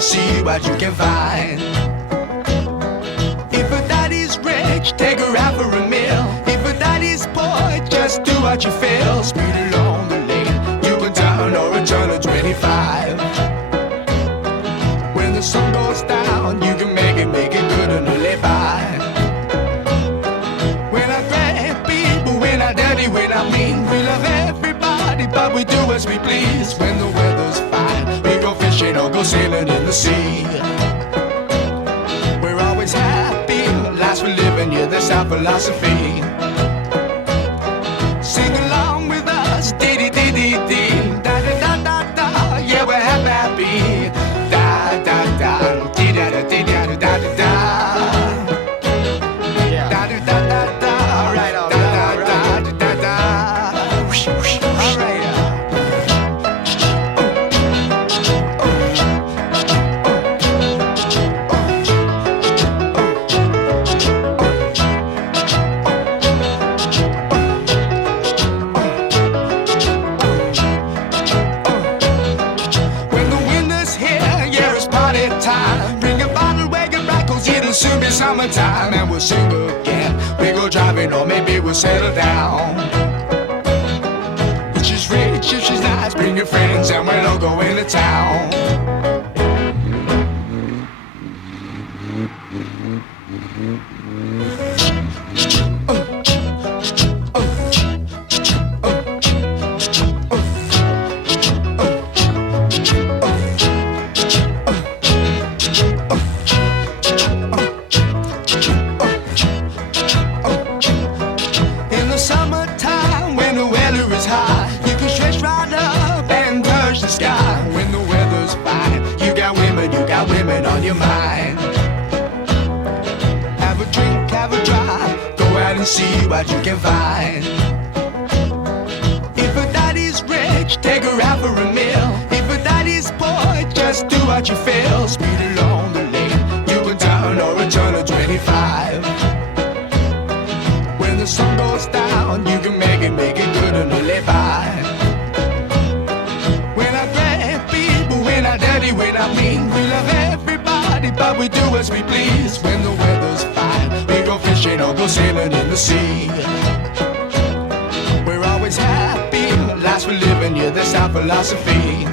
and see what you can find. If a daddy's rich, take her out for a meal. If a daddy's poor, just do what you feel. Speed along the lane, you can turn or a turn of 25. When the sun goes down, you can make it good and live by. When I grab people, when I dirty, when I mean, we love everybody, but we do as we please. When the weather's fine, we go fishing or go sailing in the sea. We're always happy, lives we're living, yeah, that's our philosophy. Sing along with us, dee-dee-dee-dee-dee, da-da-da-da-da, yeah, we're happy, da-da-da, dee-da-da-dee-da-da-da-da. Soon be summertime and we'll sing again. We go driving or maybe we'll settle down. If she's rich, if she's nice, bring your friends and we'll all go into town. Women on your mind. Have a drink, have a drive, go out and see what you can find. If a daddy's rich, take her out for a meal. If a daddy's poor, just do what you feel. Speed along the lane, you can turn or a turn of 25. When the sun goes down, you can make it good and live by. When I grab people, when I dirty, when I mean, we love everybody, but we do as we please. When the weather's fine, we go fishing or go sailing in the sea. We're always happy, lives we're living, yeah, that's our philosophy.